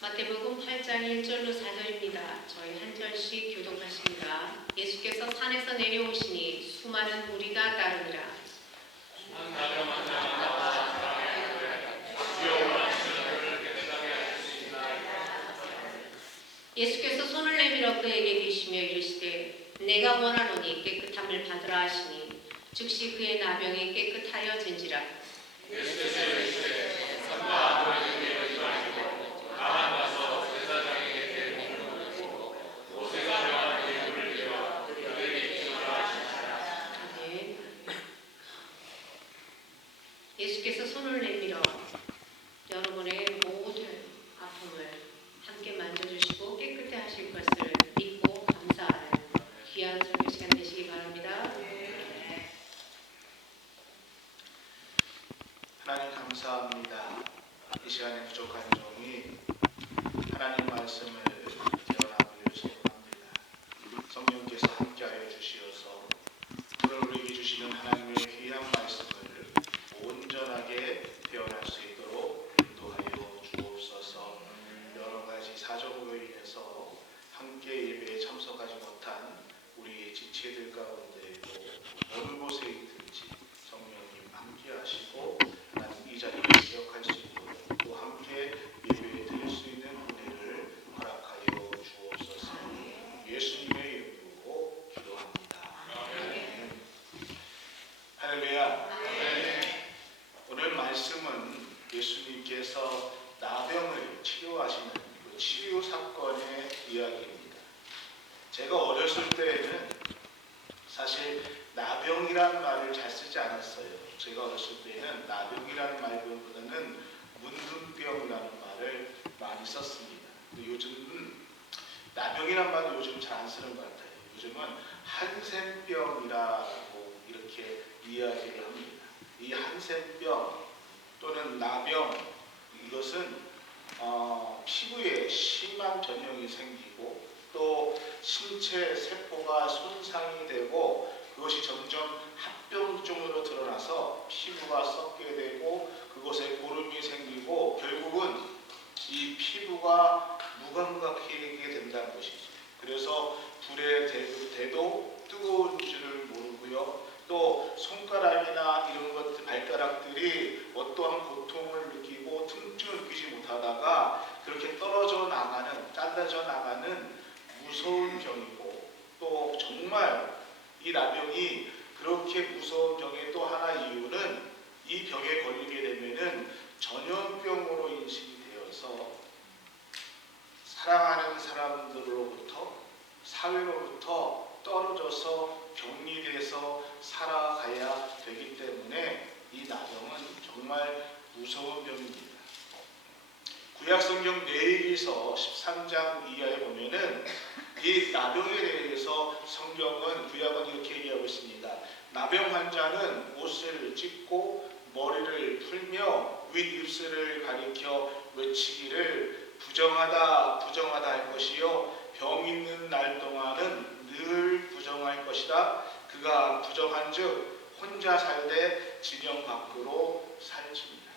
마태복음 8장 1절로 4절입니다. 저희 한 절씩 교독하십니다. 예수께서 산에서 내려오시니 수많은 무리가 따르니라. 예수께서 손을 내밀어 그에게 계시며 이르시되 내가 원하노니 깨끗함을 받으라 하시니 즉시 그의 나병이 깨끗하여진지라. 예수께서 이르시되 선과 아버지를 이르지 마시고 다만 가서 제사장에게 몸을 보이고 모세가 명한 예물을 내어 그들에게 주라 하시니라. 아멘. 예수께서 손을 내밀어 여러분의 모든 아픔을 함께 만져주시고 깨끗해 하실 것을 믿고 감사하는 귀한 설교 시간 되시기 바랍니다. 하나님 감사합니다. 이 시간에 부족한 종이 하나님 말씀을 깨어나고 소원합니다. 성령께서 함께하여 주시어서 오늘 우리에게 주시는 하나님의 귀한 말씀을 온전하게 표현할 수 있도록 인도하여 주옵소서. 여러 가지 사정으로 인해서 함께 예배에 참석하지 못한 우리 지체들 가운데에도 어느 곳에 있든지 성령님 함께하시고 이 자리를 기억할 수 있도록 또 함께 예배에 드릴 수 있는 은혜를 허락하여 주옵소서. 예수님의 이름으로 기도합니다. 아멘. 할렐루야. 오늘 말씀은 예수님께서 나병을 치료하시는 그 치유 사건의 이야기입니다. 제가 어렸을 때에는 사실 나병이라는 말을 잘 쓰지 않았어요. 제가 어렸을 때는 나병이라는 말보다는 문둥병이라는 말을 많이 썼습니다. 근데 요즘은 나병이라는 말도 요즘 잘 안 쓰는 것 같아요. 요즘은 한센병이라고 이렇게 이야기를 합니다. 이 한센병 또는 나병, 이것은 피부에 심한 변형이 생기고 또 신체 세포가 손상이 되고 그것이 점점 합병증으로 드러나서 피부가 썩게 되고 그곳에 고름이 생기고 결국은 이 피부가 무감각해지게 된다는 것이죠. 그래서 불에 대도 뜨거운 줄을 모르고요. 또 손가락이나 이런 것들, 발가락들이 어떠한 고통을 느끼고 통증을 느끼지 못하다가 그렇게 떨어져 나가는, 잘라져 나가는 무서운 병이고, 또 정말 이 나병이 그렇게 무서운 병의 또 하나 이유는 이 병에 걸리게 되면은 전염병으로 인식이 되어서 사랑하는 사람들로부터 사회로부터 떨어져서 격리돼서 살아가야 되기 때문에 이 나병은 정말 무서운 병입니다. 구약성경 레위기서 13장 이하에 보면은 이 나병에 대해서 성경은 구약은 이렇게 얘기하고 있습니다. 나병 환자는 옷을 찢고 머리를 풀며 윗입술을 가리켜 외치기를 부정하다 부정하다 할 것이요 병 있는 날 동안은 늘 부정할 것이다. 그가 부정한즉 혼자 살되 진영 밖으로 살지니라.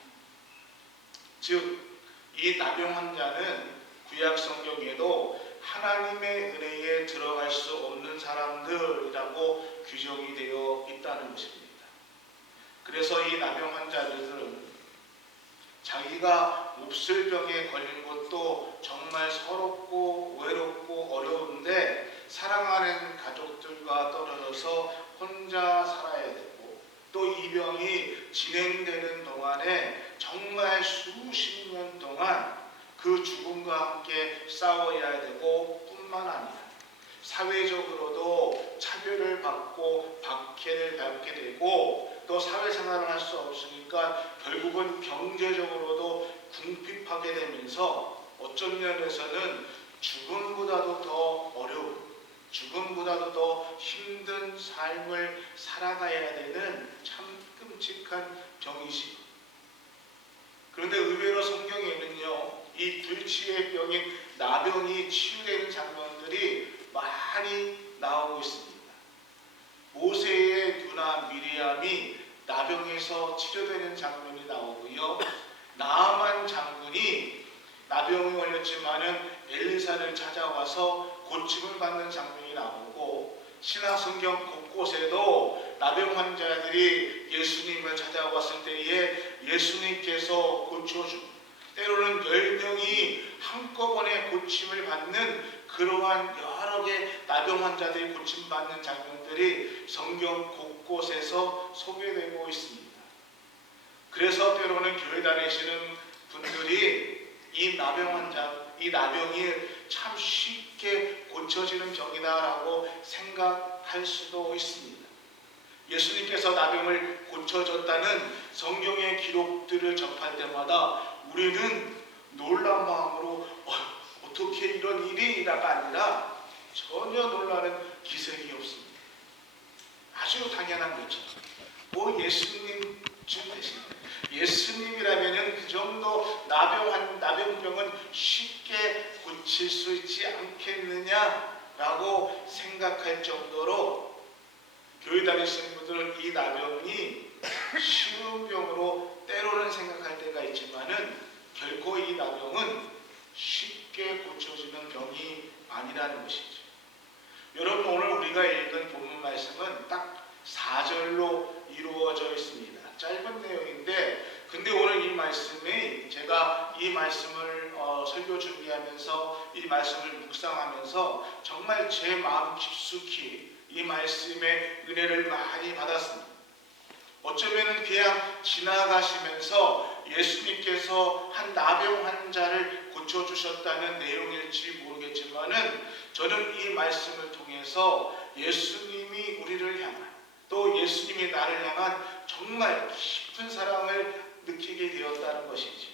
즉 이 나병 환자는 구약 성경에도 하나님의 은혜에 들어갈 수 없는 사람들이라고 규정이 되어 있다는 것입니다. 그래서 이 나병 환자들은 자기가 몹쓸병에 걸린 것도 정말 서럽고 외롭고 어려운데 사랑하는 가족들과 떨어져서 혼자 살아야 되고 또 이 병이 진행되는 동안에 정말 수십 년 동안 그 죽음과 함께 싸워야 되고 뿐만 아니라 사회적으로도 차별을 받고 박해를 받게 되고 또 사회생활을 할 수 없으니까 결국은 경제적으로도 궁핍하게 되면서 어쩐 면에서는 죽음보다도 더 어려운, 죽음보다도 더 힘든 삶을 살아가야 되는 참 끔찍한 병이지. 그런데 의외로 성경에는요, 이 불치의 병인 나병이 치유되는 장면들이 많이 나오고 있습니다. 모세의 누나 미리암이 나병에서 치료되는 장면이 나오고요. 나아만 장군이 나병이 걸렸지만은 엘리사를 찾아와서 고침을 받는 장면이 나오고, 신약 성경 곳곳에도 나병 환자들이 예수님을 찾아왔을 때에 예수님께서 고쳐주고, 때로는 10명이 한꺼번에 고침을 받는 그러한 여러 개 나병 환자들이 고침받는 장면들이 성경 곳곳에서 소개되고 있습니다. 그래서 때로는 교회 다니시는 분들이 이 나병이 참 쉽게 고쳐지는 병이다라고 생각할 수도 있습니다. 예수님께서 나병을 고쳐줬다는 성경의 기록들을 접할 때마다 우리는 놀란 마음으로 어떻게 이런 일이라가 아니라 전혀 놀라는 기색이 없습니다. 아주 당연한 거죠. 뭐 예수님이라면은 그 정도 나병병은 쉽게 고칠 수 있지 않겠느냐라고 생각할 정도로, 교회 다니시는 분들은 이 나병이 쉬운 병으로 때로는 생각할 때가 있지만은 결코 이 나병은 쉽게 고쳐지는 병이 아니라는 것이죠. 여러분, 오늘 우리가 읽은 본문 말씀은 딱 4절로 이루어져 있습니다. 짧은 내용인데, 근데 오늘 이 말씀이, 제가 이 말씀을 설교 준비하면서 이 말씀을 묵상하면서 정말 제 마음 깊숙이 이 말씀의 은혜를 많이 받았습니다. 어쩌면은 그냥 지나가시면서 예수님께서 한 나병 환자를 고쳐주셨다는 내용일지 모르겠지만은, 저는 이 말씀을 통해서 예수님이 우리를 향한, 또 예수님이 나를 향한 정말 깊은 사랑을 느끼게 되었다는 것이지.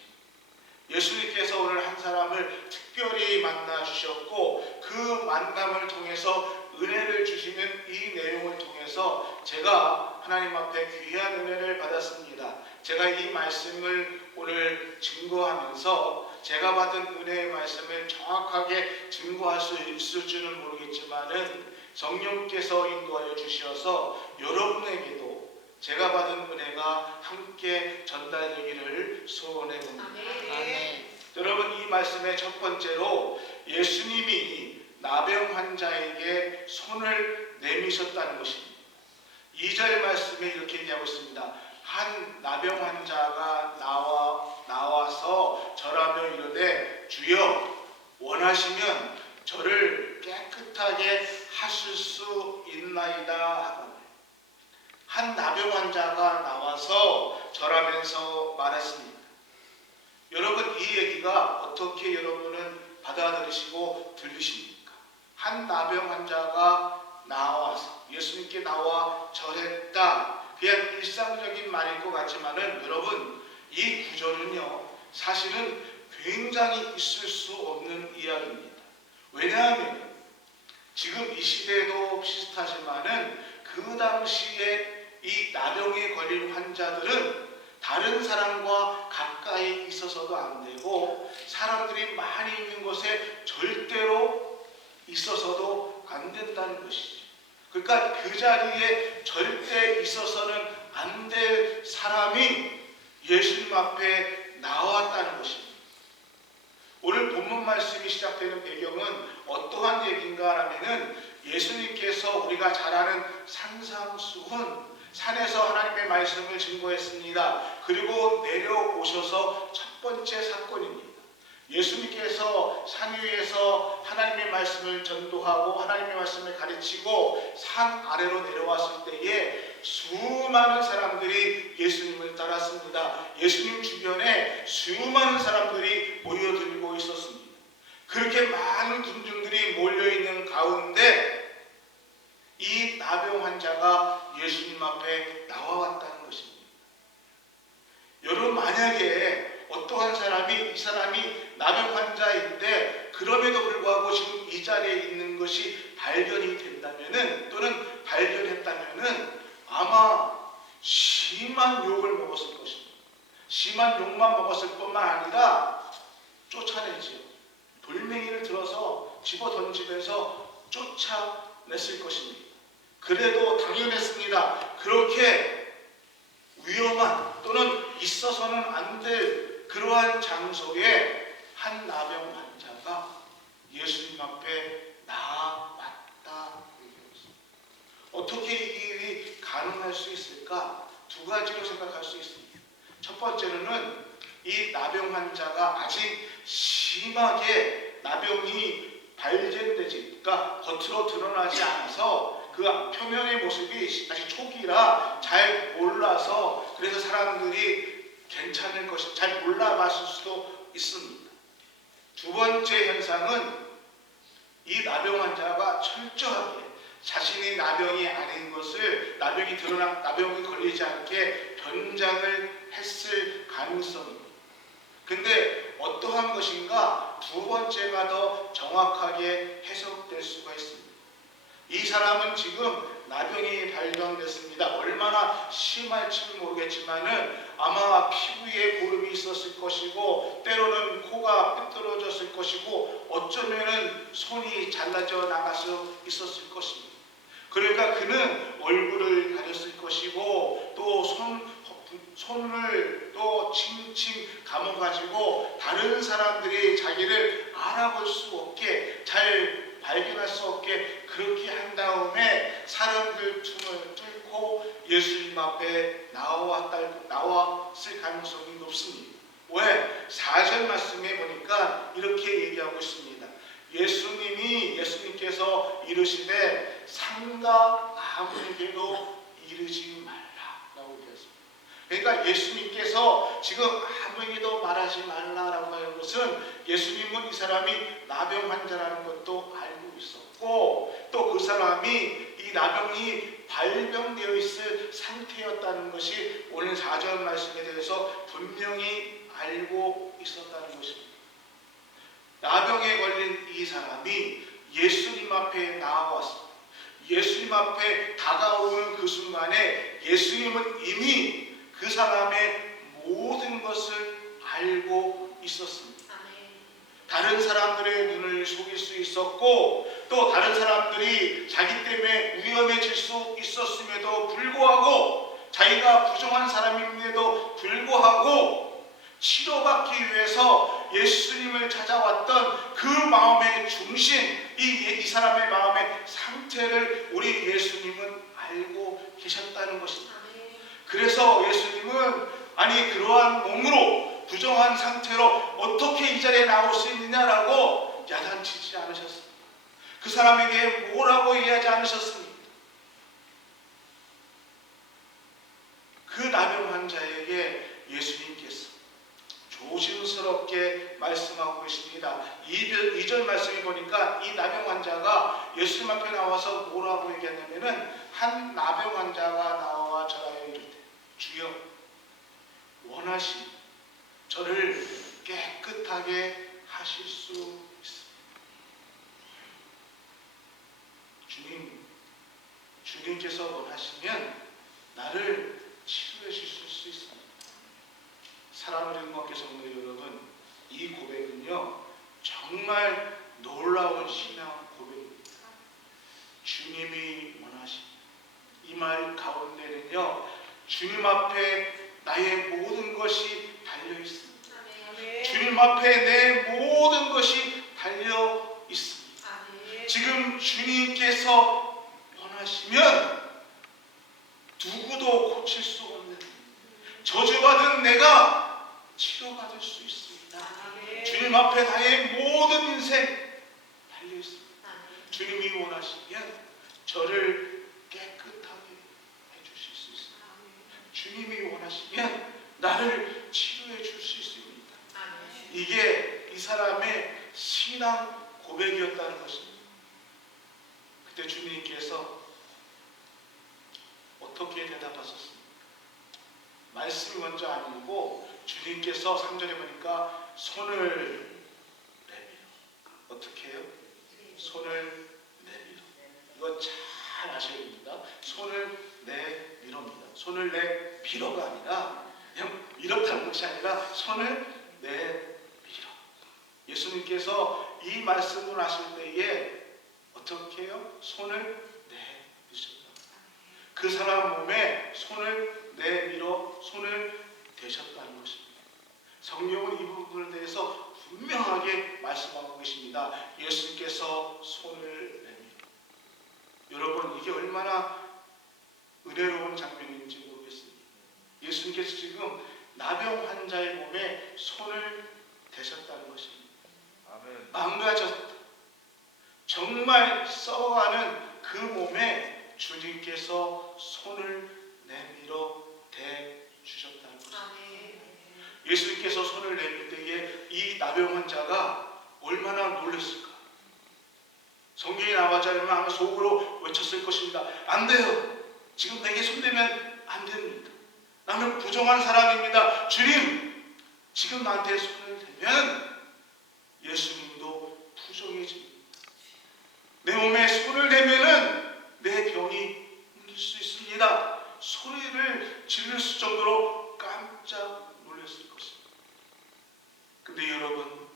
예수님께서 오늘 한 사람을 특별히 만나 주셨고, 그 만남을 통해서 은혜를 주시는 이 내용을 통해서 제가 하나님 앞에 귀한 은혜를 받았습니다. 제가 이 말씀을 오늘 증거하면서 제가 받은 은혜의 말씀을 정확하게 증거할 수 있을 줄은 모르겠지만은, 성령께서 인도하여 주셔서 여러분에게도 제가 받은 은혜가 함께 전달되기를 소원해 봅니다. 아멘. 여러분, 이 말씀의 첫 번째로 예수님이 나병 환자에게 손을 내미셨다는 것입니다. 2절 말씀에 이렇게 얘기하고 있습니다. 한 나병 환자가 나와서 절하며 이르되 주여 원하시면 저를 깨끗하게 하실 수 있나이다 하고, 한 나병 환자가 나와서 절하면서 말했습니다. 여러분, 이 얘기가 어떻게 여러분은 받아들이시고 들으십니까? 한 나병 환자가 나와서 예수님께 나와 절했다. 그냥 일상적인 말일 것 같지만은, 여러분, 이 구절은요 사실은 굉장히 있을 수 없는 이야기입니다. 왜냐하면 지금 이 시대도 비슷하지만은 그 당시에 이 나병에 걸린 환자들은 다른 사람과 가까이 있어서도 안 되고, 사람들이 많이 있는 곳에 절대로 있어서도 안 된다는 것이죠. 그러니까 그 자리에 절대 있어서는 안 될 사람이 예수님 앞에 나왔다는 것입니다. 오늘 본문 말씀이 시작되는 배경은 어떠한 얘기인가 하면은, 예수님께서 우리가 잘 아는 산상수훈, 산에서 하나님의 말씀을 증거했습니다. 그리고 내려오셔서 첫 번째 사건입니다. 예수님께서 산 위에서 하나님의 말씀을 전도하고 하나님의 말씀을 가르치고 산 아래로 내려왔을 때에 수많은 사람들이 예수님을 따랐습니다. 예수님 주변에 수많은 사람들이 모여들고 있었습니다. 그렇게 많은 군중들이 몰려있는 가운데 이 나병 환자가 예수님 앞에 나와왔다는 것입니다. 여러분, 만약에 어떠한 사람이, 이 사람이 나병 환자인데 그럼에도 불구하고 지금 이 자리에 있는 것이 발견이 된다면은, 또는 발견했다면은 아마 심한 욕을 먹었을 것입니다. 심한 욕만 먹었을 뿐만 아니라 쫓아내지요. 돌멩이를 들어서 집어 던지면서 쫓아냈을 것입니다. 그래도 당연했습니다. 그렇게 위험한, 또는 있어서는 안 될 그러한 장소에 한 나병 환자가 예수님 앞에 나아왔다. 어떻게 이 일이 가능할 수 있을까? 두 가지로 생각할 수 있습니다. 첫 번째로는 이 나병 환자가 아직 심하게 나병이 발견되지, 그러니까 겉으로 드러나지 않아서 그 표면의 모습이 아직 초기라 잘 몰라서, 그래서 사람들이 괜찮을 것이 잘 몰라봤을 수도 있습니다. 두 번째 현상은 이 나병 환자가 철저하게 자신이 나병이 아닌 것을, 나병이 걸리지 않게 변장을 했을 가능성입니다. 근데 어떠한 것인가? 두 번째가 더 정확하게 해석될 수가 있습니다. 이 사람은 지금 나병이 발견됐습니다. 얼마나 심할지는 모르겠지만은 아마 피부에 고름이 있었을 것이고, 때로는 코가 삐뚤어졌을 것이고, 어쩌면은 손이 잘라져 나가서 있었을 것입니다. 그러니까 그는 얼굴을 가렸을 것이고, 또 손을 또 칭칭 감아가지고 다른 사람들이 자기를 알아볼 수 없게, 잘 발견할 수 없게 그렇게 한 다음에 사람들 틈을 뚫고 예수님 앞에 나왔을 가능성이 높습니다. 왜? 4절 말씀에 보니까 이렇게 얘기하고 있습니다. 예수님께서 이르시되 상가 아무에게도 이르지 말라라고 얘기했습니다. 그러니까 예수님께서 지금 아무에게도 말하지 말라라고 하는 것은, 예수님은 이 사람이 나병 환자라는 것도 알고 있었고, 또 그 사람이 이 나병이 발병되어 있을 상태였다는 것이 오늘 4절 말씀에 대해서 분명히 알고 있었다는 것입니다. 나병에 걸린 이 사람이 예수님 앞에 나와서 예수님 앞에 다가오는 그 순간에 예수님은 이미 그 사람의 모든 것을 알고 있었습니다. 다른 사람들의 눈을 속일 수 있었고, 또 다른 사람들이 자기 때문에 위험해질 수 있었음에도 불구하고, 자기가 부정한 사람임에도 불구하고 치료받기 위해서 예수님을 찾아왔던 그 마음의 중심, 이 사람의 마음의 상태를 우리 예수님은 알고 계셨다는 것입니다. 그래서 예수님은 그러한 몸으로, 부정한 상태로 어떻게 이 자리에 나올 수 있느냐라고 야단치지 않으셨습니다. 그 사람에게 뭐라고 이해하지 않으셨습니다. 그 나병 환자에게 예수님께서 조심스럽게 말씀하고 계십니다. 2절 말씀에 보니까 이 나병 환자가 예수님 앞에 나와서 뭐라고 얘기했냐면은, 한 나병 환자가 나와 저하여 이르되 주여 원하시니 저를 깨끗하게 하실 수 있습니다. 주님께서 원하시면 나를 치료해 주실 수 있습니다. 사랑하는 응원교 성도 여러분, 이 고백은요 정말 놀라운 신앙 고백입니다. 주님이 원하십니다. 이 말 가운데는요 주님 앞에 나의 모든 것이 달려 있습니다. 주님 앞에 내 모든 것이 달려 있습니다. 지금 주님께서 원하시면 누구도 고칠 수 없는, 저주받은 내가 치료받을 수 있습니다. 주님 앞에 나의 모든 인생 달려 있습니다. 주님이 원하시면 저를 깨끗하게 해주실 수 있습니다. 주님이 원하시면 나를 치료해 줄 수 있습니다. 이게 이 사람의 신앙 고백이었다는 것입니다. 그때 주님께서 어떻게 대답하셨습니까? 말씀이 먼저 아니고 주님께서 3절에 보니까 손을 내밀어. 어떻게 해요? 손을 내밀어. 이거 잘 아셔야 됩니다. 손을 내밀어입니다. 손을 내밀어가 아니라 그냥 밀었다는 것이 아니라 손을 내밀어. 예수님께서 이 말씀을 하실 때에 어떻게 해요? 손을 내미셨다. 그 사람 몸에 손을 내밀어 손을 대셨다는 것입니다. 성경은 이 부분에 대해서 분명히 분명하게 말씀하고 계십니다. 예수님께서 손을 내밀어. 여러분, 이게 얼마나 은혜로운 장면인지 모르겠습니다. 예수님께서 지금 나병 환자의 몸에 손을 대셨다는 것입니다. 아멘. 망가졌다, 정말 썩어가는 그 몸에 주님께서 손을 내밀어 대주셨다는 것입니다. 예수님께서 손을 내밀 때에 이 나병 환자가 얼마나 놀랐을까? 성경에 나와지 않으면 아마 속으로 외쳤을 것입니다. 안 돼요. 지금 내게 손대면 안 됩니다. 나는 부정한 사람입니다. 주님, 지금 나한테 손을 대면 예수님도 부정해집니다. 내 몸에 손을 대면은 내 병이 옮길 수 있습니다. 소리를 지를 정도로 깜짝 놀랐을 것입니다. 근데 여러분,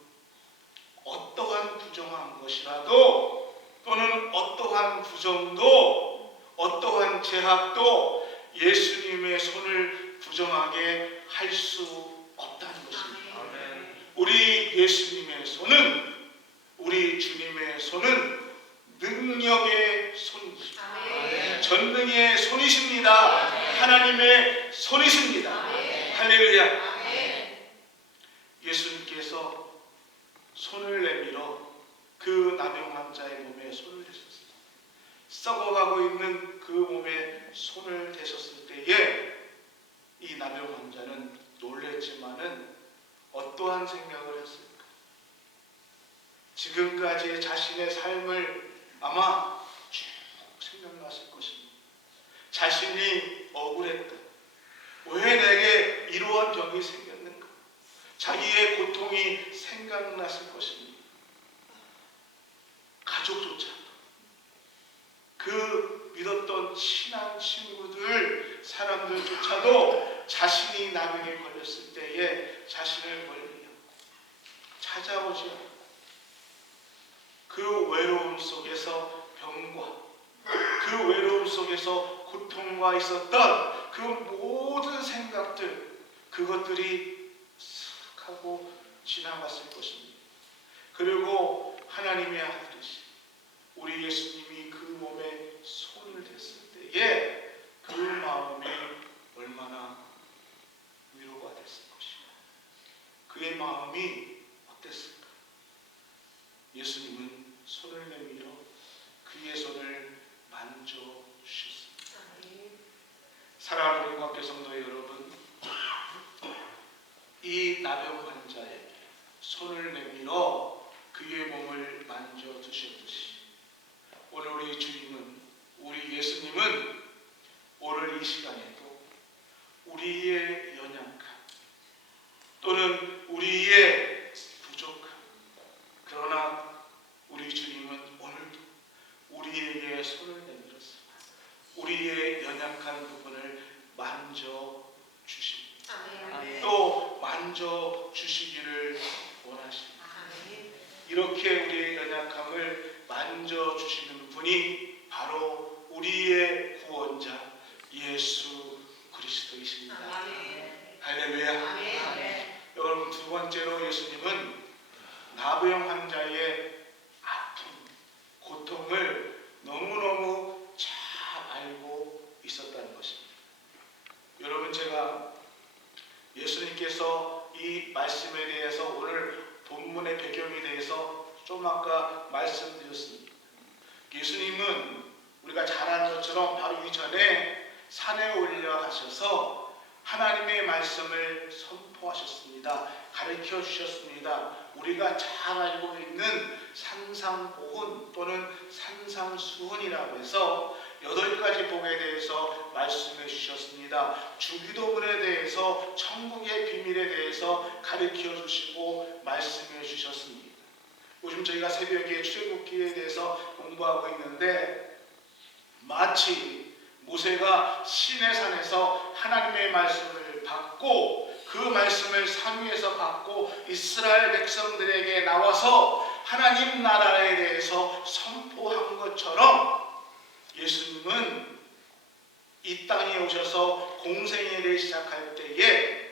어떠한 부정한 것이라도 또는 어떠한 부정도 어떠한 제약도 예수님의 손을 부정하게 할 수 없다는 것입니다. 아멘. 우리 예수님의 손은, 우리 주님의 손은 능력의 손이십니다. 아멘. 전능의 손이십니다. 하나님의 손이십니다. 할렐루야. 예수님께서 손을 내밀어 그 나병 환자의 몸에 손을 대셨습니다. 썩어가고 있는 그 몸에 손을 대셨을 때에 이 나병 환자는 놀랬지만은 어떠한 생각을 했을까? 지금까지의 자신의 삶을 아마 쭉 생각났을 것입니다. 자신이 억울했다. 왜 내게 이러한 병이 생겼는가? 자기의 고통이 생각났을 것입니다. 가족조차도, 그 믿었던 친한 친구들, 사람들조차도 자신이 나병에 걸렸을 때에 자신을 멀리 찾아오지 않고 그 외로움 속에서 병과 그 외로움 속에서 고통과 있었던 그 모든 생각들, 그것들이 슥 하고 지나갔을 것입니다. 그리고 하나님의 아들이신 우리 예수님이 그 몸에 손을 댔을 때에 그 마음이 얼마나 위로가 됐을 것인가. 그의 마음이 어땠을까? 예수님은 손을 내밀어 그의 손을 만져주셨습니다. 사랑하는 우리 교성도 여러분, 이 나병 환자에게 손을 내밀어 그의 몸을 만져주셨듯이 오늘 우리 주님은, 우리 예수님은 오늘 이 시간에도 우리의 연약함 또는 우리의 부족함, 그러나 우리 주님은 오늘도 우리에게 손을 내밀었습니다. 우리의 연약한 부분을 만져주십니다. 또 만져주시기를 원하십니다. 이렇게 우리의 연약함을 만져주시는 분이 바로 우리의 구원자 예수 그리스도이십니다. 할렐루야. 여러분, 두 번째로 예수님은 나병 환자의 아픔, 고통을 너무너무 잘 알고 있었다는 것입니다. 여러분, 제가 예수님께서 이 말씀에 대해서 오늘 본문의 배경에 대해서 좀 아까 말씀드렸습니다. 예수님은 우리가 잘 아는 것처럼 바로 이전에 산에 올라가셔서 하나님의 말씀을 선포하셨습니다. 가르쳐 주셨습니다. 우리가 잘 알고 있는 산상보훈 또는 산상수훈이라고 해서 8가지 복에 대해서 말씀해 주셨습니다. 주기도문에 대해서, 천국의 비밀에 대해서 가르쳐 주시고 말씀해 주셨습니다. 요즘 저희가 새벽에 출애굽기에 대해서 공부하고 있는데 마치 모세가 시내산에서 하나님의 말씀을 받고 그 말씀을 산 위에서 받고 이스라엘 백성들에게 나와서 하나님 나라에 대해서 선포한 것처럼 예수님은 이 땅에 오셔서 공생애를 시작할 때에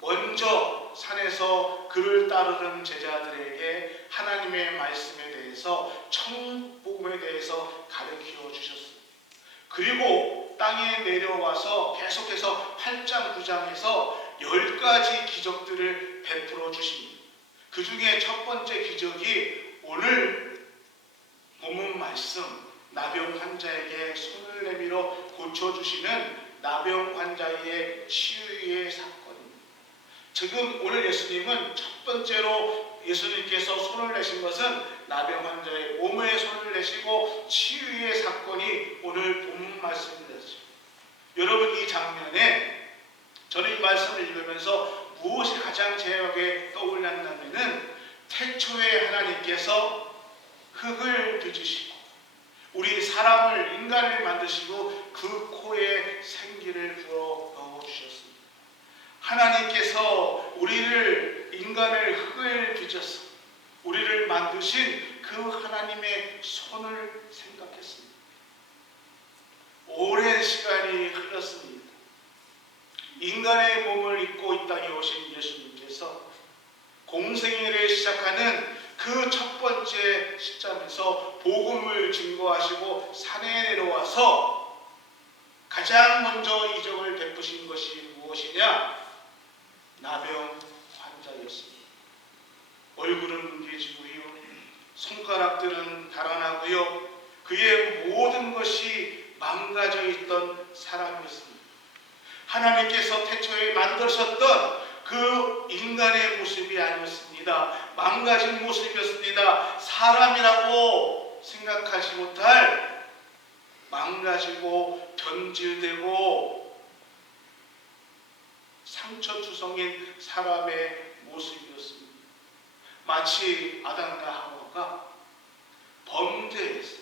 먼저 산에서 그를 따르는 제자들에게 하나님의 말씀에 대해서 천복음에 대해서 가르쳐 주셨습니다. 그리고 땅에 내려와서 계속해서 8장 9장에서 10가지 기적들을 베풀어 주십니다. 그 중에 첫 번째 기적이 오늘 본문 말씀 나병 환자에게 손을 내밀어 고쳐주시는 나병 환자의 치유의 사건입니다. 지금 오늘 예수님은 첫 번째로 예수님께서 손을 내신 것은 나병 환자의 몸에 손을 내시고 치유의 사건이 오늘 본문 말씀입니다. 여러분, 이 장면에 저는 이 말씀을 읽으면서 무엇이 가장 제 역에 떠올랐냐면은 태초에 하나님께서 흙을 빚으시고 우리 사람을 인간을 만드시고 그 코에 생기를 불어 넣어주셨습니다. 하나님께서 우리를 인간을 흙을 빚어서 우리를 만드신 그 하나님의 손을 생각했습니다. 오랜 시간이 흘렀습니다. 인간의 몸을 입고 이 땅에 오신 예수님께서 공생애를 시작하는 그 첫 번째 시점에서 복음을 증거하시고 산에 내려와서 가장 먼저 이적을 베푸신 것이 무엇이냐? 나병 환자였습니다. 얼굴은 뭉개지고요, 손가락들은 달아나고요, 그의 모든 것이 망가져 있던 사람이었습니다. 하나님께서 태초에 만드셨던 그 인간의 모습이 아니었습니다. 망가진 모습이었습니다. 사람이라고 생각하지 못할 망가지고 변질되고 상처투성인 사람의 모습이었습니다. 마치 아담과 하와가 범죄에서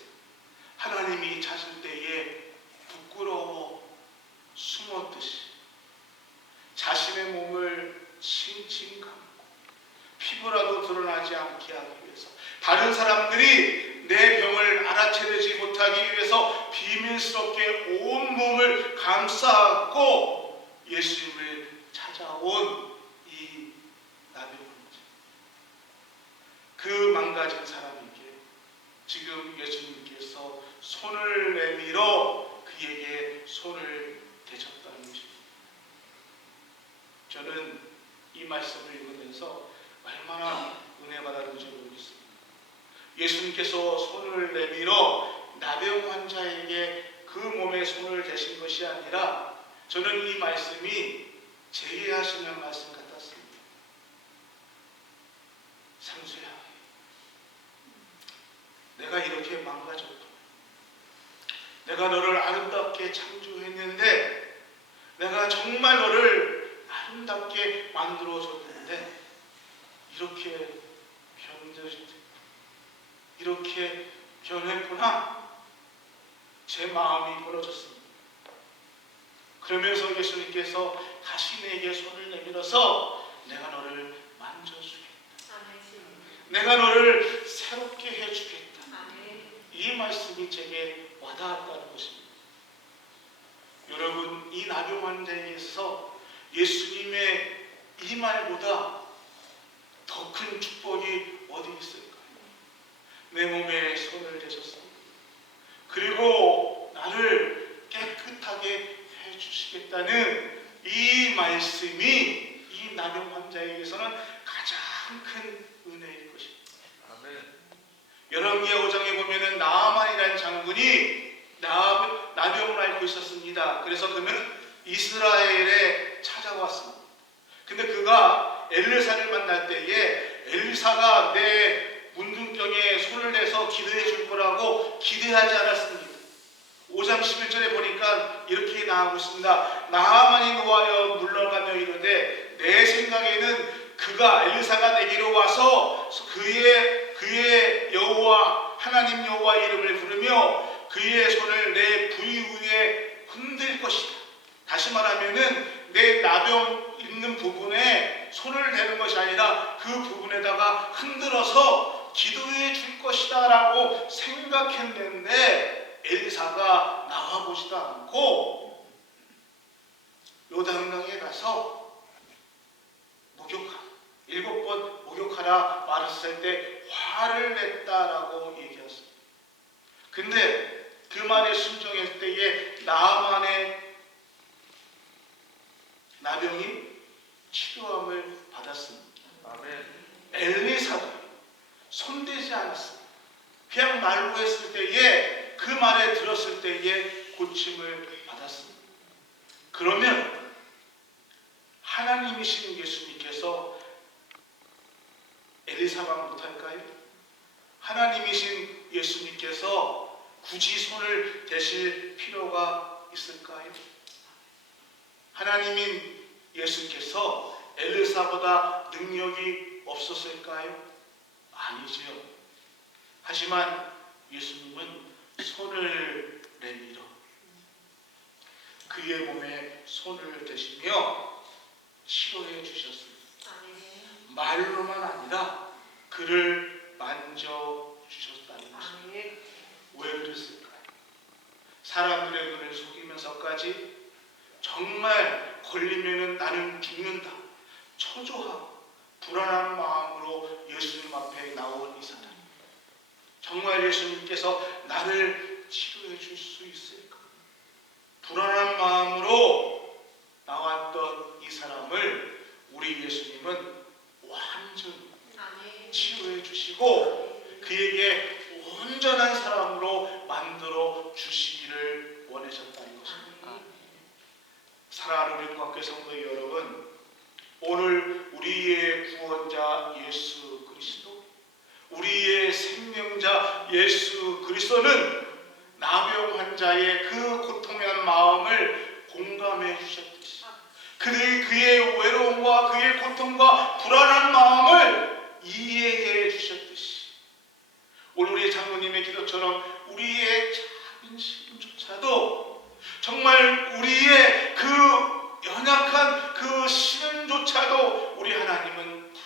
하나님이 찾을 때에 부끄러워 숨었듯이 자신의 몸을 칭칭 감고 피부라도 드러나지 않게 하기 위해서, 다른 사람들이 내 병을 알아채지 못하기 위해서 비밀스럽게 온 몸을 감싸고 예수님을 찾아온 이 나병 환자, 그 망가진 사람에게 지금 예수님께서 손을 내밀어 그에게 손을 대셨다는 것입니다. 저는 이 말씀을 읽으면서 얼마나 은혜 받았는지 모르겠습니다. 예수님께서 손을 내밀어 나병 환자에게 그 몸에 손을 대신 것이 아니라 저는 이 말씀이 제의하시는 말씀 같았습니다. 상수야, 내가 이렇게 망가졌고 내가 너를 아름답게 창조했는데, 내가 정말 너를 아름답게 만들어줬는데 이렇게 이렇게 변했구나. 제 마음이 벌어졌습니다. 그러면서 예수님께서 다시 내게 손을 내밀어서 내가 너를 만져주겠다. 내가 너를 새롭게 해주겠다. 이 말씀이 제게 와닿았다는 것입니다. 여러분, 이 나병 환자에게 있어서 예수님의 이 말보다 더 큰 축복이 어디 있을까요? 내 몸에 손을 대셨습니다. 그리고 나를 깨끗하게 해주시겠다는 이 말씀이 이 나병 환자에게서는 가장 큰 은혜일 것입니다. 아멘. 열왕기하 5장에 보면은 나아만이라는 장군이 나병을 앓고 있었습니다. 그래서 그는 이스라엘에 찾아왔습니다. 근데 그가 엘리사를 만날 때에 엘리사가 내 문둥병에 손을 대서 기도해 줄 거라고 기대하지 않았습니다. 5장 11절에 보니까 이렇게 나오고 있습니다. 나아만이 노하여 물러가며 이르되 내 생각에는 그가 엘리사가 내게로 와서 그의 여호와 하나님 여호와 이름을 부르며 그의 손을 내 부위 위에 흔들 것이다. 다시 말하면은 내 나병 있는 부분에 손을 대는 것이 아니라 그 부분에다가 흔들어서 기도해 줄 것이다 라고 생각했는데 엘리사가 나와보지도 않고 요단강에 가서 목욕하라. 7번 목욕하라 말했을 때 화를 냈다라고 얘기했습니다. 근데 그 말에 순종했을 때에 나만의 나병이 치료함을 받았습니다. 엘리사가 손대지 않았습니다. 그냥 말로 했을 때에 그 말에 들었을 때에 고침을 받았습니다. 그러면 하나님이신 예수님께서 엘리사만 못할까요? 하나님이신 예수님께서 굳이 손을 대실 필요가 있을까요? 하나님인 예수께서 엘리사보다 능력이 없었을까요? 아니지요. 하지만 예수님은 손을 내밀어 그의 몸에 손을 대시며 치료해 주셨습니다. 말로만 아니라 그를 만져주셨다는 것입니다. 왜 그랬을까요? 사람들의 눈을 속이면서까지 정말 걸리면 나는 죽는다 초조하고 불안한 마음으로 예수님 앞에 나온 이 사람, 정말 예수님께서 나를 치료해 줄 수 있을까? 불안한 마음으로 나왔던 이 사람을 우리 예수님은 완전히 치료해 주시고 그에게 온전한 사람으로 만들어 주시기를 원하셨다는 것입니다. 사랑하는 우리 국학교 성도 여러분, 오늘 우리의 구원자 예수 그리스도, 우리의 생명자 예수 그리스도는 나병 환자의 그 고통한 마음을 공감해 주셨듯이 그의 외로움과 그의 고통과 불안한 마음을 이해해 주셨듯이 오늘 우리 장로님의 기도처럼 우리의 작은 시름조차도 정말 우리의 그 연약한 그 시름조차도 우리 하나님은 다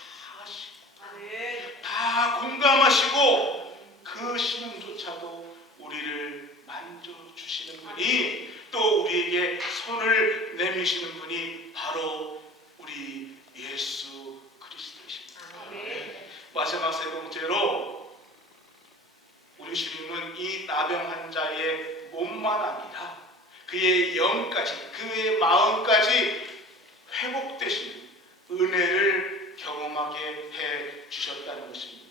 아시고 다 공감하시고 그 시름조차도 우리를 만져주시는 분이 또 우리에게 손을 내미시는 분이 바로 우리 예수 그리스도이십니다. 마지막 세 번째로 우리 주님은 이 나병 환자의 몸만 아니라 그의 영까지 그의 마음까지 회복되시는 은혜를 경험하게 해 주셨다는 것입니다.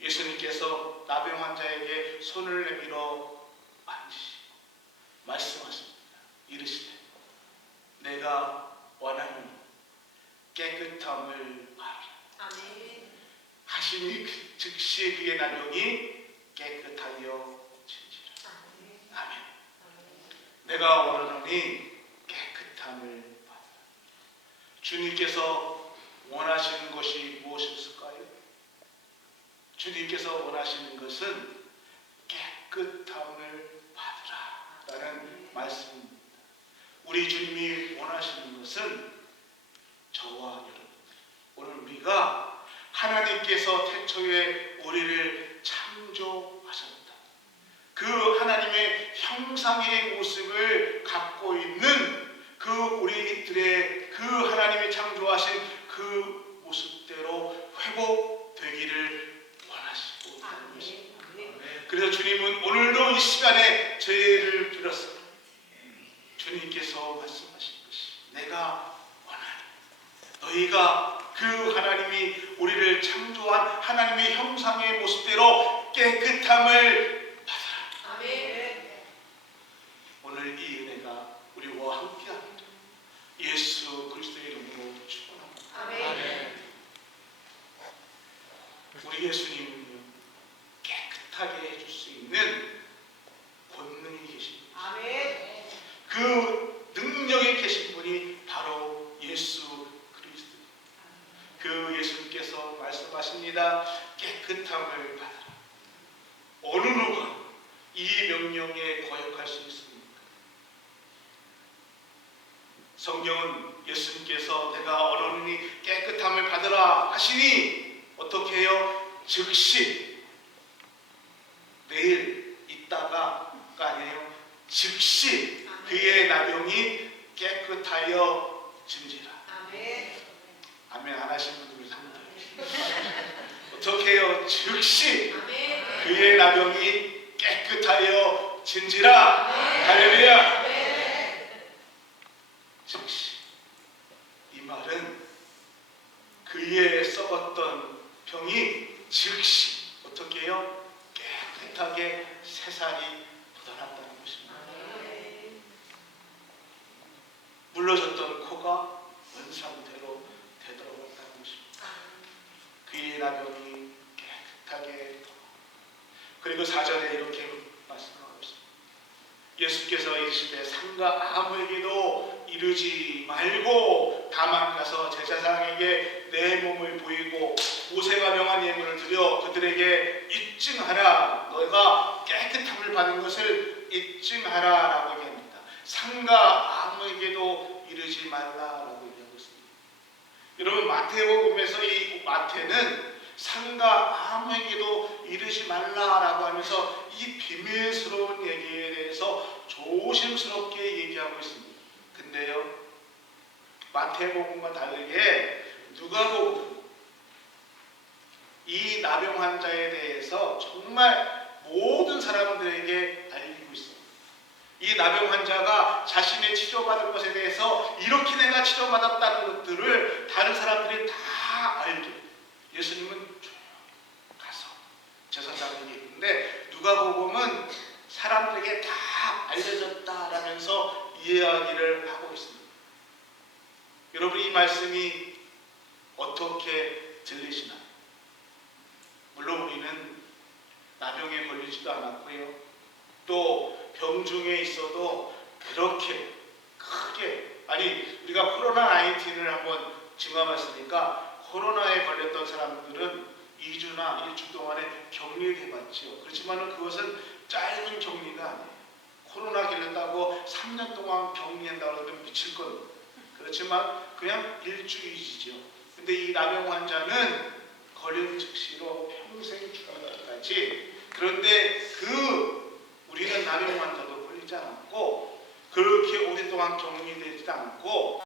예수님께서 나병 환자에게 손을 내밀어 만지시고 말씀하십니다. 이르시되 내가 원하는 깨끗함을 하라. 하시니 즉시 그의 나병이 깨끗하여 진지라. 아멘. 내가 원하노니 깨끗함을 받으라. 주님께서 원하시는 것이 무엇일까요? 주님께서 원하시는 것은 깨끗함을 받으라 라는 말씀입니다. 우리 주님이 원하시는 것은 저와 여러분, 오늘 우리가 하나님께서 태초에 우리를 창조하셨다. 그 하나님의 형상의 모습을 갖고 있는 그 우리들의 그 하나님이 창조하신 그 모습대로 회복되기를 원하시고 있다는 것입니다. 그래서 주님은 오늘도 이 시간에 죄를 빌었어. 주님께서 말씀하신 것이 내가 원하니 너희가 그 하나님이 우리를 창조한 하나님의 형상의 모습대로 깨끗함을 받아라. 아멘. 오늘 이 은혜가 우리와 함께하기를 예수 그리스도의 이름으로 축원합니다. 아멘. 우리 예수님은요 깨끗하게 해줄 수 있는 권능이 계십니다. 아멘. 그 능력이 계신 분이 바로 예수 그리스도. 그 예수님께서 말씀하십니다. 깨끗함을 받아라. 어느 누가 이 명령에 거역할 수 있습니까? 성경은 예수님께서 내가 어른이 깨끗함을 받으라 하시니 어떻게 해요? 즉시 내일 있다가가 아니에요. 즉시 그의 나병이 깨끗하여 진지라. 아멘 안 하신 분들이 상당히 어떻게 해요? 즉시 그의 나병이 깨끗하여 진지라. 할렐루야. 즉시 이 말은 그의 썩었던 병이 즉시 어떻게 해요? 깨끗하게 새살이 돋아났다는 것입니다. 물러졌던 코가 원상대로 되돌아왔다는 것입니다. 그의 나병이 깨끗하게. 그리고 4절에 이렇게 말씀하고 있습니다. 예수께서 이르시되 상가 아무에게도 이르지 말고 다만 가서 제사장에게 내 몸을 보이고 모세가 명한 예물을 드려 그들에게 입증하라. 너희가 깨끗함을 받은 것을 입증하라라고 얘기합니다. 상가 아무에게도 이르지 말라라고 얘기하고 있습니다. 여러분 마태복음에서 이 마태는 상가 아무에게도 이르지 말라라고 하면서 이 비밀스러운 얘기에 대해서 조심스럽게 얘기하고 있습니다. 근데요, 마태복음과 다르게 누가복음 이 나병 환자에 대해서 정말 모든 사람들에게 알리고 있습니다. 이 나병 환자가 자신의 치료받은 것에 대해서 이렇게 내가 치료받았다는 것들을 다른 사람들이 다 알죠. 예수님은 가서 제사장에게 있는데 누가복음은 사람들에게 다 알려졌다라면서 이야기를 하고 있습니다. 여러분 이 말씀이 어떻게 들리시나요? 물론 우리는 나병에 걸리지도 않았고요. 또 병중에 있어도 그렇게 크게 우리가 코로나19을 한번 증감했으니까 코로나에 걸렸던 사람들은 2주나 1주 동안에 격리를 해봤죠. 그렇지만 그것은 짧은 격리가 아니에요. 코로나 걸렸다고 3년 동안 격리한다고 하면 미칠 겁니다. 그렇지만 그냥 1주, 2주죠. 근데 이 나병 환자는 걸린 즉시로 평생 죽어가기까지. 그런데 우리는 나병 환자도 걸리지 않았고 그렇게 오랫동안 격리되지도 않고